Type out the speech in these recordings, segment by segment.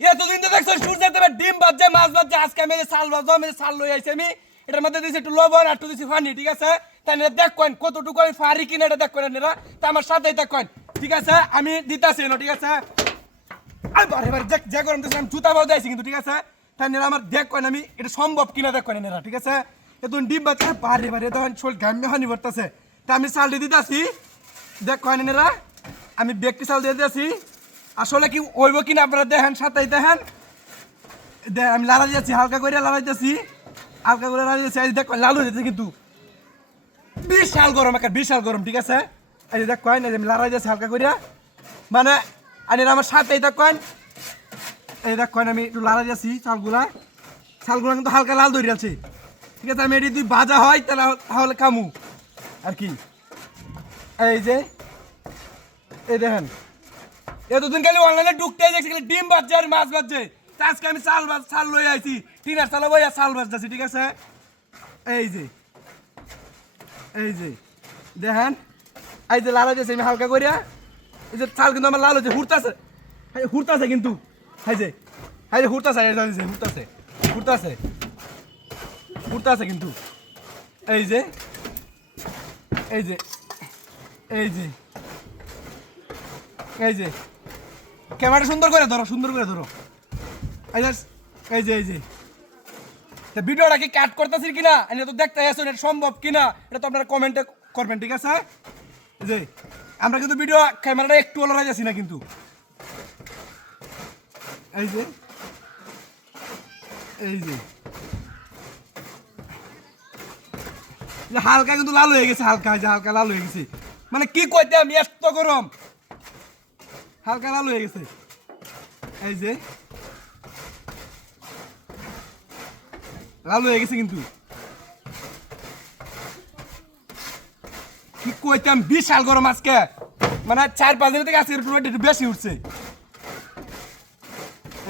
এতদিন তো দেখছ, সূর্যের ডিম বাজছে, মাছ বাজছে, আজকে আমি চাল বাজবো আমি চাল লই আইছি আমি, এটার মধ্যে দিয়েছি একটু লবণ একটু দিয়েছি পানি, ঠিক আছে? তাই দেখ কয়েন কতটুকু আমি ফারি কিনে এটা দেখ কয়েন এরা তা আমার সাথেই দেখ কয়েন ঠিক আছে? আমি দিতাছি এনো, ঠিক আছে? আরে বারে বারে, যে যে গরম আমি জুতা বাজ দিয়েছি কিন্তু, ঠিক আছে? তাই নিয়ে আমার দেখ কয়েন আমি, এটা সম্ভব কিনা দেখ কয়েন এরা ঠিক আছে? এতদিন ডিম বাজছে বারে বারে তখন শোল ঘামে হানি ভরতেছে তা আমি দিয়ে দিতেছি দেখ কয়েন এরা আমি ব্যক্তি চাল দিয়ে দিয়েছি আসলে কি ওইব কিনা আপনারা দেখেন, সাথেই দেখেন। দেখ আমি লালা দিয়েছি, হালকা করে লালা দিয়েছি। হালকা করে দিয়েছি, এই দেখ, লালু দিয়েছি কিন্তু। বিশাল গরম, একটা বিশাল গরম, ঠিক আছে? এই দেখ, কয়েন আমি লালা দিয়েছি হালকা করে মানে আর আমার সাথেই দেখ, কয়েন। এই দেখ, কয়েন, আমি একটু লালা দিয়েছি চালগুলা। চালগুলা কিন্তু হালকা লাল ধরে আছে। ঠিক আছে, আমি এটি যদি বাজা হয়, তাহলে তাহলে কামু। আর কি? এই যে, এই দেখেন। এতদিন খালি অনলাইনে ঢুকতে দেখছি খালি ডিম বাজছে আর মাছ বাজছে। আজকে আমি চাল বাজ চাল লই আইছি। তিন আর চালা বইয়া চাল বাজতেছি, ঠিক আছে? এই যে এই যে, দেখেন? এই যে লাল হয়েছে আমি হালকা করিয়া এই যে চাল কিন্তু আমার লাল হয়েছে হুড়তাছে এই হুড়তাছে কিন্তু। এই যে এই যে হুড়তাছে হুড়তাছে হুড়তাছে হুড়তাছে কিন্তু। এই যে এই যে এই যে এই যে ক্যামেরাটা সুন্দর করে ধরো, সুন্দর করে ধরো। এই যে এই যে তা ভিডিওটা কি কাট করতেছি কিনা? এটা তো দেখতে আসুন এটা সম্ভব কিনা? এটা তো আপনারা কমেন্টে করবেন, ঠিক আছে? যে, আমরা কিন্তু ভিডিও ক্যামেরাটা একটু লড়াই যাচ্ছি না কিন্তু। এই যে এই যে। হালকা কিন্তু লাল হয়ে গেছে, হালকা যে হালকা লাল হয়ে গেছে। মানে কি কইতে আমি, এত গরম। হালকা লাল হয়ে গেছে। এই যে। লাল হয়ে গেছে কিন্তু। কি কইতাম, বিশাল গরম আজকে। মানে চার পাঁচ দিন থেকে আজকের প্রোডাক্ট একটু বেশি উঠছে।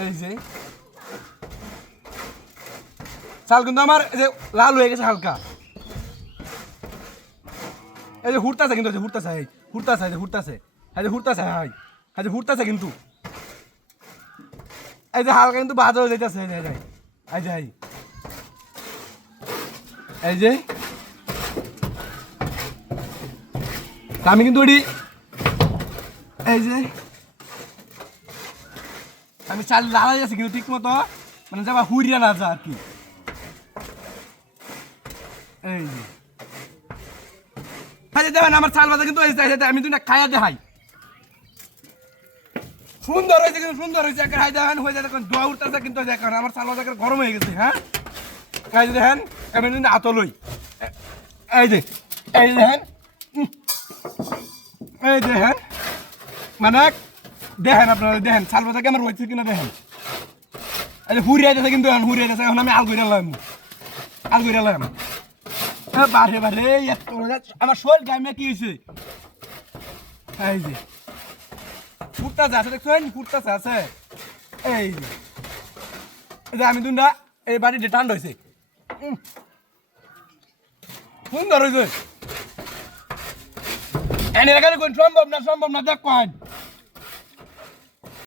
এই যে। চাল কিন্তু আমার এই যে লাল হয়ে গেছে হালকা। এই যে হুড়তাছে কিন্তু হুড়তাছে হুড়তাছে হুড়তাছে এই যে হুড়তাছে হাই। যে হুড়তাছে কিন্তু। এই যে হালকা কিন্তু বাজা হয়ে যাইতেছে, এই যে এই যে এই যে আমি কিন্তু এই যে। আমি চাল লালাই আছি কিন্তু ঠিক মতো মানে যাবা হুইরিয়া না যা আর কি। এই যে। আমার চাল বাজা কিন্তু আমি দুটা খাইয়া দেখাই। সুন্দর হয়েছে কিন্তু, সুন্দর হয়েছে। একটা হাই দেখেন, হয়ে যায় দেখুন দোয়া উঠতেছে কিন্তু দেখেন, আমার চাল বাজা গরম হয়ে গেছে হ্যাঁ? যে দেখেন আমি কিন্তু হাত লই এই যে, এই দেখেন এই দেখেন মানে দেখেন আপনারা, দেখেন, চাল বাজাকে আমার হয়েছে কিনা দেখেন। এই যে হুড়িয়ে যাচ্ছে কিন্তু এখন, হুড়িয়ে যাচ্ছে এখন আমি আল করে লাম আল করে লাম বারে বারে আমার শরীর গামে কি হয়েছে? এই যে ফুটতাছে আছে দেখছেন ফুটতাছে আছে। এই যে। আমি দুটা এই বাড়িতে টান রয়েছে। সুন্দর হয়েছে এনে রাখালে কোন সম্ভব না সম্ভব না, দেখ